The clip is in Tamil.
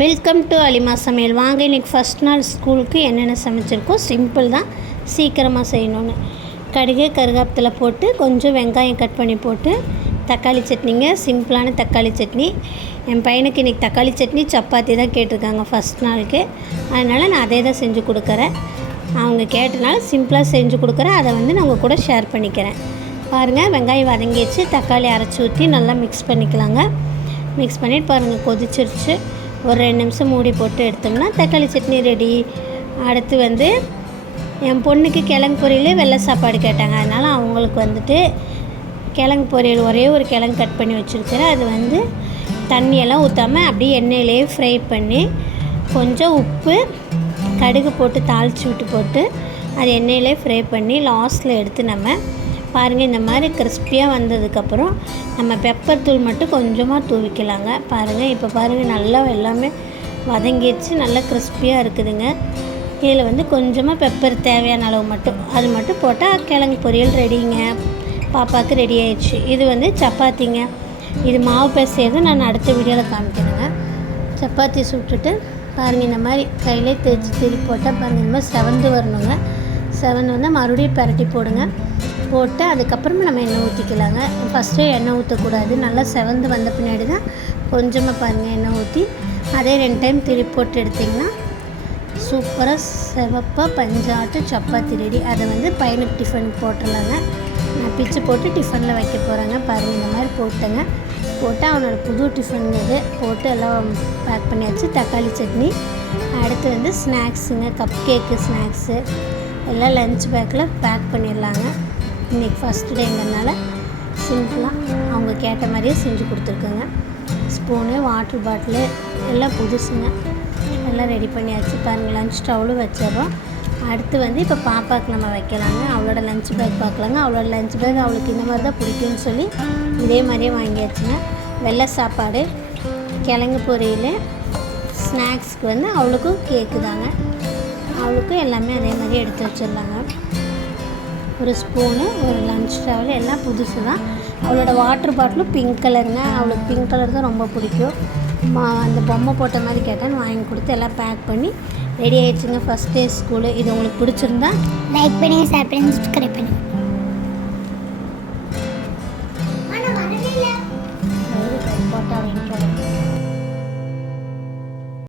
வெல்கம் டு அலிமா சமையல். வாங்க இன்றைக்கி ஃபஸ்ட் நாள் ஸ்கூலுக்கு என்னென்ன சமைச்சிருக்கோம். சிம்பிள் தான், சீக்கிரமாக செய்யணுன்னு. கடுகு கருகாப்பத்தில் போட்டு கொஞ்சம் வெங்காயம் கட் பண்ணி போட்டு தக்காளி சட்னிங்க. சிம்பிளான தக்காளி சட்னி. என் பையனுக்கு இன்றைக்கி தக்காளி சட்னி சப்பாத்தி தான் கேட்டிருக்காங்க ஃபஸ்ட் நாளுக்கு. அதனால் நான் அதே தான் செஞ்சு கொடுக்குறேன். அவங்க கேட்டனால சிம்பிளாக செஞ்சு கொடுக்குறேன். அதை நான் உங்கள் கூட ஷேர் பண்ணிக்கிறேன். பாருங்கள், வெங்காயம் வதங்கிடுச்சு. தக்காளி அரைச்சி ஊற்றி நல்லா மிக்ஸ் பண்ணிக்கலாங்க. மிக்ஸ் பண்ணிவிட்டு பாருங்கள், கொதிச்சிருச்சு. ஒரு 2 நிமிஷம் மூடி போட்டு எடுத்தோம்னா தக்காளி சட்னி ரெடி. அடுத்து என் பொண்ணுக்கு கிழங்கு பொரியல் வெள்ளை சாப்பாடு கேட்டாங்க. அதனால் அவங்களுக்கு கிழங்கு பொரியல் ஒரே ஒரு கிழங்கு கட் பண்ணி வச்சுருக்கிறேன். அது தண்ணியெல்லாம் ஊற்றாமல் அப்படியே எண்ணெயிலேயே ஃப்ரை பண்ணி கொஞ்சம் உப்பு கடுகு போட்டு தாளித்து விட்டு போட்டு அது எண்ணெயிலே ஃப்ரை பண்ணி லாஸ்ட்டில் எடுத்து நம்ம பாருங்கள், இந்த மாதிரி கிறிஸ்பியாக வந்ததுக்கப்புறம் நம்ம பெப்பர் தூள் மட்டும் கொஞ்சமாக தூவிக்கலாங்க. பாருங்கள், இப்போ பாருங்கள், நல்லா எல்லாமே வதங்கிடுச்சு. நல்லா கிறிஸ்பியாக இருக்குதுங்க. இதில் கொஞ்சமாக பெப்பர் தேவையான அளவு மட்டும் அது மட்டும் போட்டால் கிழங்கு பொரியல் ரெடிங்க. பாப்பாவுக்கு ரெடி ஆயிடுச்சு. இது சப்பாத்திங்க. இது மாவு பேசையது நான் அடுத்த வீடியோவில் காமிக்கிறேங்க. சப்பாத்தி சுட்டுட்டு பாருங்கள், இந்த மாதிரி கையிலே தேய்ச்சி திருப்பி போட்டால் பாருங்கள், இந்த மாதிரி செவந்து வரணுங்க. செவந்து மறுபடியும் பரட்டி போடுங்க. போட்டு அதுக்கப்புறமா நம்ம எண்ணெய் ஊற்றிக்கலாங்க. ஃபஸ்ட்டு எண்ணெய் ஊற்றக்கூடாது. நல்லா செவந்து வந்த பின்னாடி தான் கொஞ்சமாக பாருங்கள் எண்ணெய் ஊற்றி அதே 2 டைம் திருப்பி போட்டு எடுத்திங்கன்னா சூப்பராக செவப்பாக பஞ்சாட்டு சப்பாத்தி ரெடி. அதை பையனுக்கு டிஃபனுக்கு போட்டுடலாங்க. நான் பிச்சு போட்டு டிஃபனில் வைக்க போகிறேங்க. பாருங்கள், இந்த மாதிரி போட்டுங்க. போட்டு அவனோட புது டிஃபன் இது போட்டு எல்லாம் பேக் பண்ணியாச்சு. தக்காளி சட்னி. அடுத்து ஸ்நாக்ஸுங்க, கப் கேக்கு ஸ்நாக்ஸு எல்லாம் லன்ச் பேக்கில் பேக் பண்ணிடலாங்க. இன்றைக்கி ஃபஸ்ட்டு டேங்கிறதுனால சிம்பிளாக அவங்க கேட்ட மாதிரியே செஞ்சு கொடுத்துருக்குங்க. ஸ்பூனு, வாட்டர் பாட்டிலு எல்லாம் புதுசுங்க. எல்லாம் ரெடி பண்ணியாச்சு. பாருங்கள், லன்ச் ஸ்டவ்லும் வச்சிடறோம். அடுத்து இப்போ பாப்பாவுக்கு நம்ம வைக்கலாங்க. அவளோட லன்ச் பேக் பார்க்கலாங்க. அவளோட லன்ச் பேக் அவளுக்கு இந்த மாதிரி தான் பிடிக்கும்னு சொல்லி இதே மாதிரியே வாங்கியாச்சுங்க. வெள்ளை சாப்பாடு, கிழங்கு பொரியல், ஸ்நாக்ஸ்க்கு அவளுக்கும் கேக்கு தாங்க. அவளுக்கும் எல்லாமே அதே மாதிரி எடுத்து வச்சிடலாங்க. ஒரு ஸ்பூனு, ஒரு லன்ச் டவல் எல்லாம் புதுசு தான். அவளோட வாட்டர் பாட்டிலும் பிங்க் கலருங்க. அவளுக்கு பிங்க் கலர் தான் ரொம்ப பிடிக்கும். அந்த பொம்மை போட்ட மாதிரி கேட்டான்னு வாங்கி கொடுத்து எல்லாம் பேக் பண்ணி ரெடி ஆகிடுச்சுங்க. First day school. இது உங்களுக்கு பிடிச்சிருந்தா லைக் பண்ணி, ஷேர் பண்ணி, சப்ஸ்கிரைப் பண்ணி.